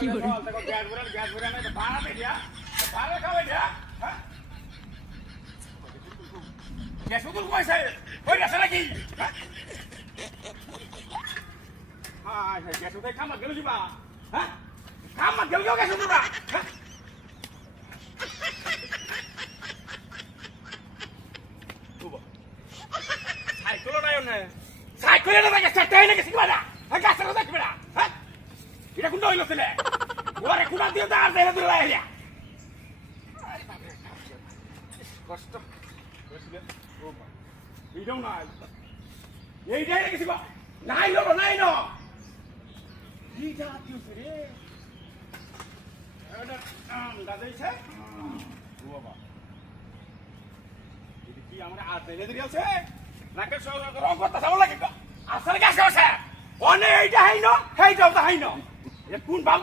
কি করে গ্যাস ভরে না ভাড়া দিয়া ভাড়া খাওয়াই দিয়া হ্যাঁ গ্যাস উদুল কইছে কই আছে নাকি হ্যাঁ হ্যাঁ গ্যাস উদুল কাম গেল দিবা হ্যাঁ কাম গেল গ্যাস উদুল হ্যাঁ সাইকেল নাই না সাইকেলে না গ্যাস টাই না গেছি বাড়া হ্যাঁ গ্যাস না দেখবে না হ্যাঁ এটা কোন হইলো ছেলে ওরে কোন দিও দা আর দেলে দিলা ইয়া কষ্ট ও মা এইটাও নাই এইটাই গেছি বা নাই লো নাই নো এইটা কি রে এটা দাদাইছে ও বাবা এটা কি আমরা আর দেলে দিলছে নাকে রং করতে যাবো লাগে আসলে গ্যাস আছে অনে এইটা হাইনো হেইটাও তো হাইনো কোন ভাব